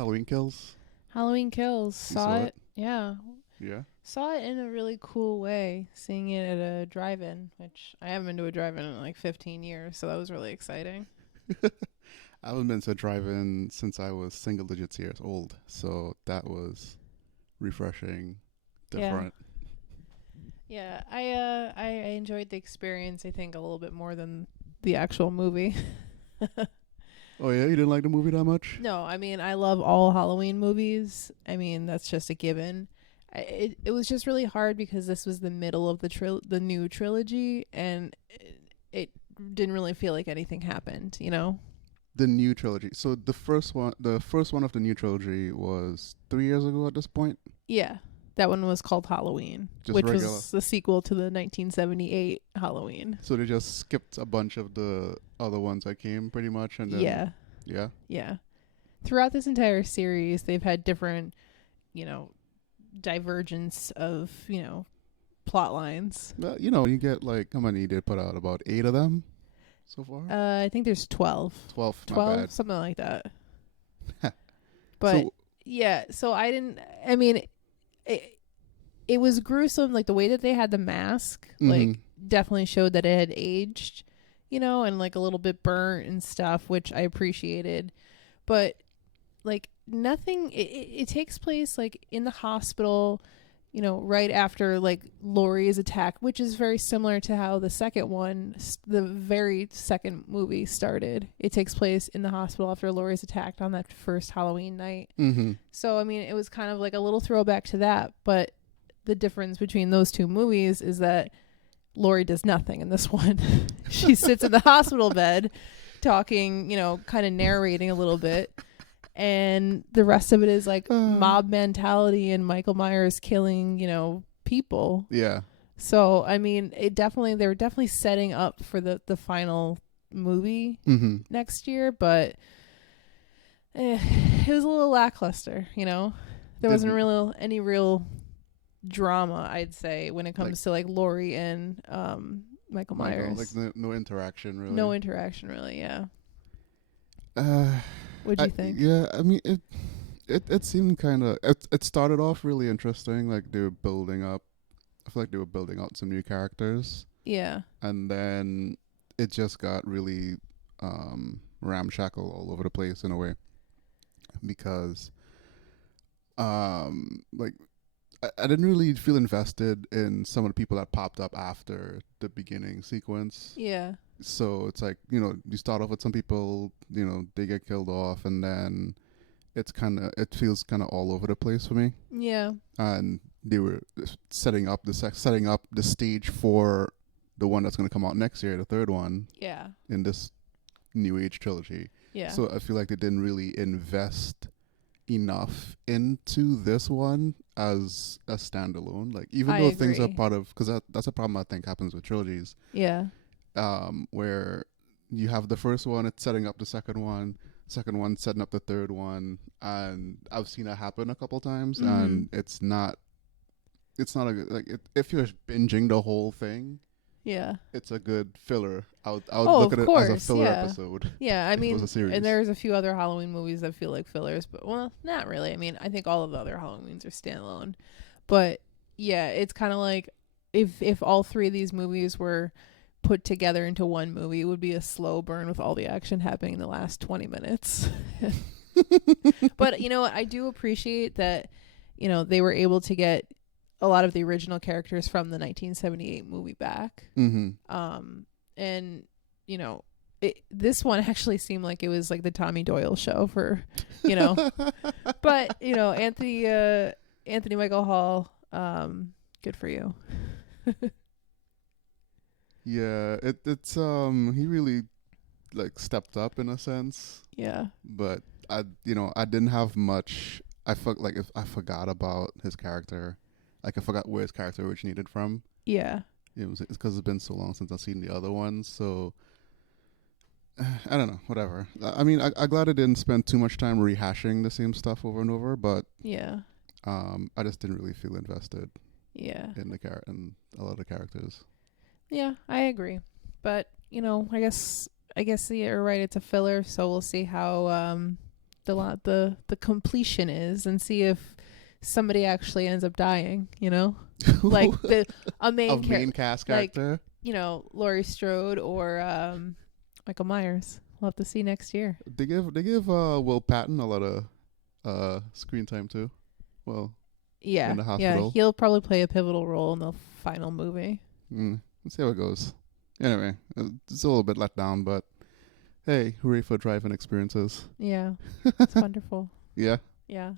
Halloween Kills. Halloween Kills. You Saw saw it? it. Yeah. Yeah. Saw it in a really cool way, seeing it at a drive-in, which I haven't been to a drive-in in like 15 years, so that was really exciting. I haven't been to a drive-in since I was single digits years old, so that was refreshing, Yeah. different. Yeah, I enjoyed the experience, I think, a little bit more than the actual movie. Oh yeah, you didn't like the movie that much? No, I mean, I love all Halloween movies. I mean, that's just a given. It was just really hard because this was the middle of the new trilogy, and it didn't really feel like anything happened, you know? The new trilogy. So the first one of the new trilogy was 3 years ago at this point. Yeah. That one was called Halloween, Just which regular. was the sequel to the 1978 Halloween. So they just skipped a bunch of the other ones that came pretty much, and then Yeah. yeah. Yeah. Throughout this entire series, they've had different, you know, divergence of, plot lines. Well, you get like how many they put out? About 8 of them so far. I think there's 12. 12. My 12, bad. something like that. But So yeah, so I mean, it, it was gruesome. Like the way that they had the mask, mhm. like definitely showed that it had aged, and like a little bit burnt and stuff, which I appreciated. But like nothing, it takes place like in the hospital, right after like Laurie is attacked, which is very similar to how the second one, the very second movie started. It takes place in the hospital after Laurie's attacked on that first Halloween night. Mhm. So, I mean, it was kind of like a little throwback to that, but the difference between those two movies is that Laurie does nothing in this one. She sits in the hospital bed talking, kind of narrating a little bit. And the rest of it is like mob mentality and Michael Myers killing, people. Yeah. So, I mean, they were definitely setting up for the final movie Mhm. next year, but it was a little lackluster, There wasn't Didn't really any real drama, I'd say, when it like comes to like Laurie and Michael Michael like Myers. no interaction really. No interaction, really. Yeah. Uh, What'd you think? yeah. I mean it seemed kind of it started off really interesting. Like they were building up. I feel like they were building out some new characters, Yeah. and then it just got really ramshackle all over the place in a way because like I didn't really feel invested in some of the people that popped up after the beginning sequence. Yeah. So it's like, you start off with some people, they get killed off, and then it feels kind of all over the place for me. Yeah. And they were setting up the stage for the one that's going to come out next year, the third one Yeah. in this New Age trilogy. Yeah. So I feel like they didn't really invest enough into this one as a standalone. Like even I though things are agree. part of, because that's a problem I think happens with trilogies, Yeah. where you have the first one, it's setting up the second one setting up the third one, and I've seen it happen a couple times, and it's not a good, like if you're binging the whole thing, Yeah. it's a good filler. I would Oh, look of at it as a course. filler Yeah. episode. Yeah. I If it was mean, a series. and there's a few other Halloween movies that feel like fillers, but well, not really. I mean, I think all of the other Halloweens are standalone. But yeah, it's kind of like if all three of these movies were put together into one movie, it would be a slow burn with all the action happening in the last 20 minutes. But I do appreciate that they were able to get a lot of the original characters from the 1978 movie back. And this one actually seemed like it was like the Tommy Doyle show for but Anthony Michael Hall, good for you. Yeah, it's he really like stepped up in a sense, Yeah. but I didn't have much. I felt like if I forgot about his character, like I forgot where his character originated from. Yeah. It's because it's been so long since I've seen the other ones, so I don't know. Whatever. I mean, I'm glad I didn't spend too much time rehashing the same stuff over and over, but Yeah. I just didn't really feel invested Yeah. in a lot of the characters. Yeah, I agree. But, I guess you're right, it's a filler, so we'll see how the completion is, and see if somebody actually ends up dying. You know, like a main main cast like character. Laurie Strode or Michael Myers. We'll have to see next year. They give Will Patton a lot of screen time too. Well, Yeah, in the yeah, hospital. he'll probably play a pivotal role in the final movie. Let's see how it goes. Anyway, it's a little bit let down, but hey, hooray for driving experiences. Yeah, it's wonderful. Yeah. Yeah.